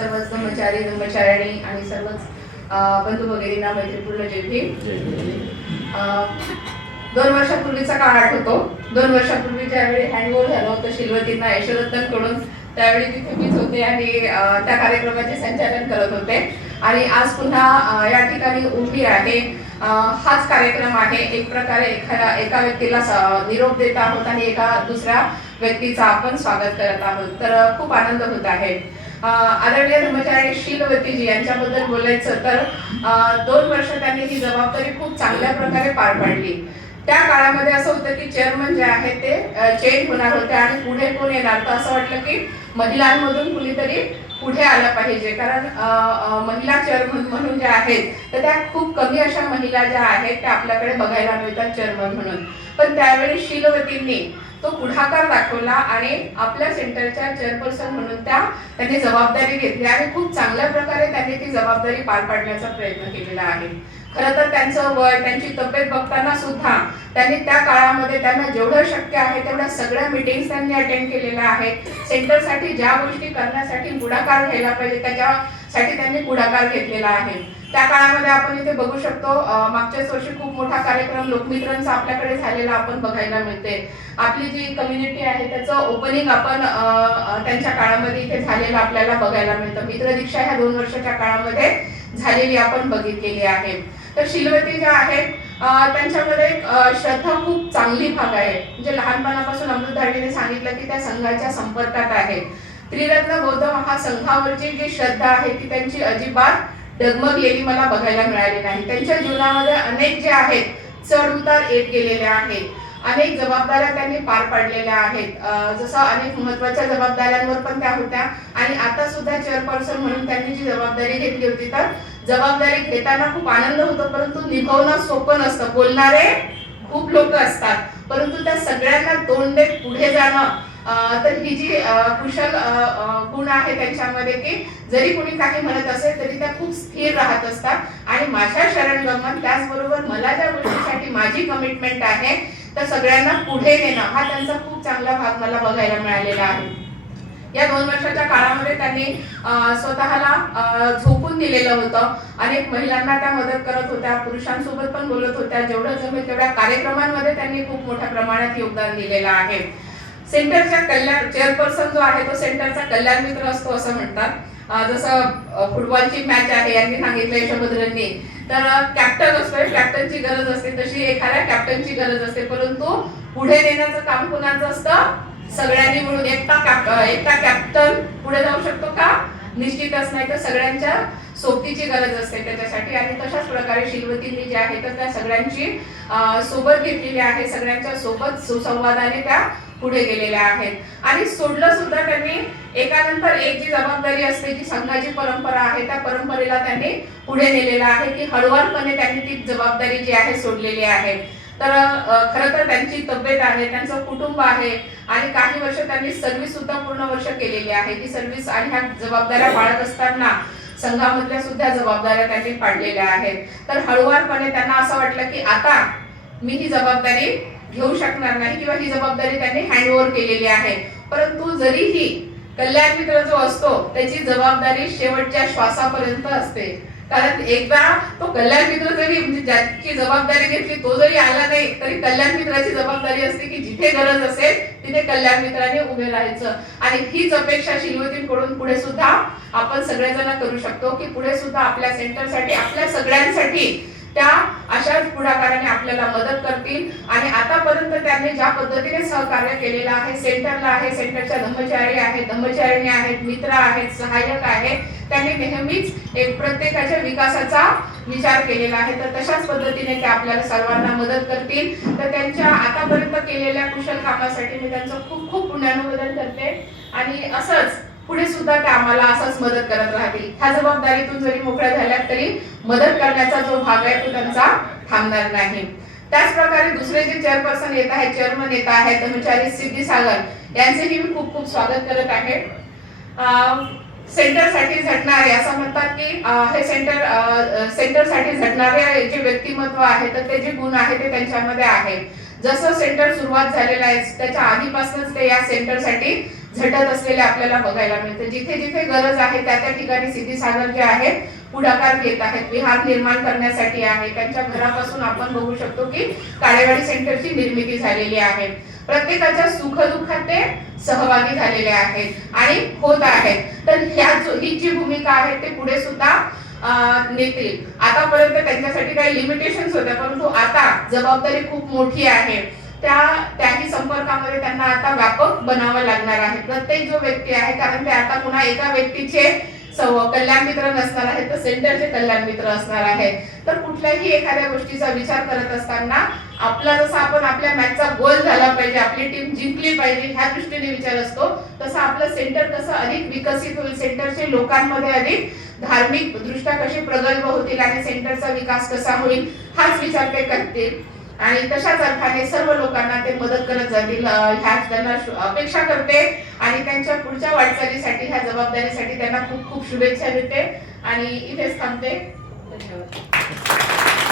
सर्वच ब्रह्मचारी ब्रह्मचारिणी आणि सर्वच बंधू वगैरेंना मैत्रीपूर्ण जय भीम. 2 वर्षापूर्वीचा काळ आठवतो. 2 वर्षापूर्वी ज्यावेळी हँडओव्हर झालं होतं शिलवतींना यशोदत्तांकडून, त्यावेळी तिथे मीच होते आणि त्या कार्यक्रमाचे संचालन करत होते. आणि आज पुन्हा या ठिकाणी उभी आहे. हाच कार्यक्रम आहे. एक प्रकारे एका व्यक्तीला निरोप देत आहोत आणि एका दुसऱ्या व्यक्तीचा आपण स्वागत करत आहोत. तर खूप आनंद होत आहे. आदरणीय ब्रह्मचारी शीलवतीजी यांच्याबद्दल बोलायचं तर 2 वर्ष त्यांनी ही जबाबदारी खूप चांगल्या प्रकारे पार पाडली. त्या काळामध्ये असं होतं की चेअरमन जे आहे ते चेंज होणार होते आणि पुढे कोण येणार, तर असं वाटलं की महिलांमधून कुणीतरी पुढे आलं पाहिजे. कारण महिला चेअरमन म्हणून ज्या आहेत तर त्या खूप कमी अशा महिला ज्या आहेत त्या आपल्याकडे बघायला मिळतात चेअरमन म्हणून. पण त्यावेळी शीलवतींनी तो पुढाकार दाखवला आणि आपल्या सेंटरच्या चेअरपर्सन म्हणून त्यांनी जबाबदारी घेतली आणि खूप चांगल्या प्रकारे त्यांनी ती जबाबदारी पार पाडण्याचा प्रयत्न केलेला आहे. खरं तर त्यांचं वय, त्यांची तब्येत बघताना सुद्धा त्यांनी त्या काळामध्ये त्यांना जेवढं शक्य आहे तेवढ्या सगळ्या मीटिंग्स त्यांनी अटेंड केलेल्या आहेत. सेंटरसाठी ज्या गोष्टी करण्यासाठी पुढाकार घ्यायला पाहिजे त्याच्यासाठी त्यांनी पुढाकार घेतलेला आहे. त्या काळामध्ये आपण इथे बघू शकतो, मागच्याच वर्षी खूप मोठा कार्यक्रम लोकमित्रांचा आपल्याकडे झालेला आपण बघायला मिळते. आपली जी कम्युनिटी आहे त्याचं ओपनिंग आपण त्यांच्या काळामध्ये इथे झालेलं आपल्याला बघायला मिळतं. मित्र दीक्षा ह्या 2 वर्षाच्या काळामध्ये झालेली आपण बघितलेली आहे. तर शीलवती ज्या आहेत त्यांच्यामध्ये श्रद्धा खूप चांगली भाग आहे. म्हणजे लहानपणापासून अमृतधारिणीने सांगितलं की त्या संघाच्या संपर्कात आहे. त्रिरत्न बौद्ध महासंघावरची जी श्रद्धा आहे ती त्यांची अजिबात डगमगलेली मला बघायला मिळाली नाही. त्यांच्या जीवनामध्ये अनेक जे आहेत चढ उतार येत गेलेले आहेत. अनेक जबाबदाऱ्या त्यांनी पार पाडलेल्या आहेत. जसं अनेक महत्त्वाच्या जबाबदाऱ्यांवर पण त्या होत्या आणि आता सुद्धा चेअरपर्सन म्हणून त्यांनी जी जबाबदारी घेतली होती तर जबाबदारी घेताना खूप आनंद होतो, परंतु निभावणं सोपं नसतं. बोलणारे खूप लोक असतात, परंतु त्या सगळ्यांना तोंड देत पुढे जाणं, तर ही जी कुशल गुण आहे त्यांच्यामध्ये की जरी कोणी काही म्हणत असेल तरी त्या खूप स्थिर राहत असतात आणि माझ्या शरणगमन त्याचबरोबर मला ज्या गोष्टीसाठी माझी कमिटमेंट आहे तर सगळ्यांना पुढे नेणं हा त्यांचा खूप चांगला भाग मला बघायला मिळालेला आहे. या 2 वर्षाच्या काळामध्ये त्यांनी स्वतःला झोकून दिलेलं होतं. अनेक महिलांना त्या मदत करत होत्या, पुरुषांसोबत पण बोलत होत्या. जेवढं जमेल तेवढ्या कार्यक्रमांमध्ये त्यांनी खूप मोठ्या प्रमाणात योगदान दिलेलं आहे. सेंटरच्या कल्याण चेअरपर्सन जो आहे तो सेंटरचा कल्याण मित्र असतो असं म्हणतात. जसं फुटबॉलची मॅच आहे यांनी सांगितलं यशोभद्रांनी, तर कॅप्टन असतोय, कॅप्टनची गरज असते, तशी एखाद्या कॅप्टनची गरज असते. परंतु पुढे नेण्याचं काम कुणाचं असतं? सगळ्यांनी मिळून. एकटा कॅप्टन पुढे जाऊ शकतो का? निश्चितच नाही. तर सगळ्यांच्या सोबतीची गरज असते त्याच्यासाठी. आणि तशाच प्रकारे शीलवतींनी जे आहे तर त्या सगळ्यांची सोबत घेतलेली आहे. सगळ्यांच्या सोबत सुसंवादाने त्या पुढे गेलेल्या आहेत. आणि सोडलं सुद्धा त्यांनी एकानंतर एक जी जबाबदारी असते, जी संघाची परंपरा आहे त्या परंपरेला त्यांनी पुढे नेलेला आहे की हळूवारपणे त्यांनी ती जबाबदारी जी आहे सोडलेली आहे. तर खरं तर त्यांची तब्येत आहे, त्यांचं कुटुंब आहे आणि काही वर्ष त्यांनी सर्व्हिस सुद्धा पूर्ण वर्ष केलेली आहे. ती सर्व्हिस आणि ह्या जबाबदाऱ्या पाळत असताना संघामधल्या सुद्धा जबाबदाऱ्या त्यांनी पाडलेल्या आहेत. तर हळूवारपणे त्यांना असं वाटलं की आता मी ही जबाबदारी घेऊ शकणार नाही किंवा ही जबाबदारी त्यांनी हँडओव्हर केलेली आहे. परंतु जरीही कल्याण मित्र जो असतो त्याची जबाबदारी शेवटच्या श्वासापर्यंत असते. कारण एकदा तो कल्याण मित्र जरी म्हणजे ज्याची जबाबदारी घेतली तो जरी आला नाही तरी कल्याण मित्राची जबाबदारी असते की जिथे गरज असेल तिथे कल्याण मित्राने उभे राहायचं. आणि हीच अपेक्षा शीलवतींकडून पुढे सुद्धा आपण सगळेजण करू शकतो की पुढे सुद्धा आपल्या सेंटरसाठी, आपल्या सगळ्यांसाठी त्या अशाच पुढाकाराने आपल्याला मदत करतील. आणि आतापर्यंत त्यांनी ज्या पद्धतीने सहकार्य केलेलं आहे सेंटरला आहे, सेंटरच्या ब्रह्मचारी आहेत, ब्रह्मचारिणी आहेत, मित्र आहेत, सहाय्यक आहेत, त्यांनी नेहमीच एक प्रत्येकाच्या विकासाचा विचार केलेला आहे. तर तशाच पद्धतीने ते आपल्याला सर्वांना मदत करतील. तर त्यांच्या आतापर्यंत केलेल्या कुशल कामासाठी मी त्यांचं खूप खूप पुण्यानुमोदन करते आणि असंच पुढे सुद्धा ते आम्हाला असंच मदत करत राहतील. ह्या जबाबदारीतून जरी मोकळ्या झाल्या तरी मदत करण्याचा जो भाग आहे तो त्यांचा थांबणार नाही. त्याच प्रकारे दुसरे जे चेअरपर्सन येत आहेत, चेअरमन येत आहेत, ब्रह्मचारी सिद्धी सागर यांचेही मी खूप खूप स्वागत करत आहे. सेंटरसाठी झटणारे असं म्हणतात की हे सेंटरसाठी झटणारे जे व्यक्तिमत्व आहे तर ते जे गुण आहे ते त्यांच्यामध्ये आहे. जसं सेंटर सुरुवात झालेलं आहे त्याच्या आधीपासूनच ते या सेंटरसाठी झटत असलेले आपल्याला बघायला मिळते. जिथे जिथे गरज आहे त्या त्या ठिकाणी सिद्धी सागर जे आहेत पुढाकार घेत आहेत, विहार निर्माण करण्यासाठी आहे. त्यांच्या घरापासून आपण बघू शकतो की काळेवाडी सेंटरची निर्मिती झालेली आहे. प्रत्येकाच्या सुखदुःखात ते सहभागी झालेले आहेत आणि होत आहेत. तर ही जी भूमिका आहे ते पुढे सुद्धा नेतील. आतापर्यंत त्यांच्यासाठी काही लिमिटेशन्स होत्या, परंतु आता जबाबदारी खूप मोठी आहे. त्याही संपर्कामध्ये त्यांना आता व्यापक बनावं लागणार आहे. प्रत्येक जो व्यक्ती आहे, कारण ते आता पुन्हा एका व्यक्तीचे कल्याण मित्र नसणार आहेत, तर सेंटरचे कल्याण मित्र असणार आहेत. तर कुठल्याही एखाद्या गोष्टीचा विचार करत असताना आपला जसा आपण आपल्या मॅचचा गोल झाला पाहिजे, आपली टीम जिंकली पाहिजे ह्या दृष्टीने विचार असतो, तसा आपलं सेंटर कसं अधिक विकसित होईल, सेंटरचे लोकांमध्ये अधिक धार्मिक दृष्ट्या कशी प्रगल्भ होतील आणि सेंटरचा विकास कसा होईल हाच विचार ते करतील. आणि तशाच अर्थाने सर्व लोकांना ते मदत करत जातील ह्याच त्यांना अपेक्षा करते आणि त्यांच्या पुढच्या वाटचालीसाठी ह्या जबाबदारीसाठी त्यांना खूप खूप शुभेच्छा देते आणि इथेच थांबते. धन्यवाद.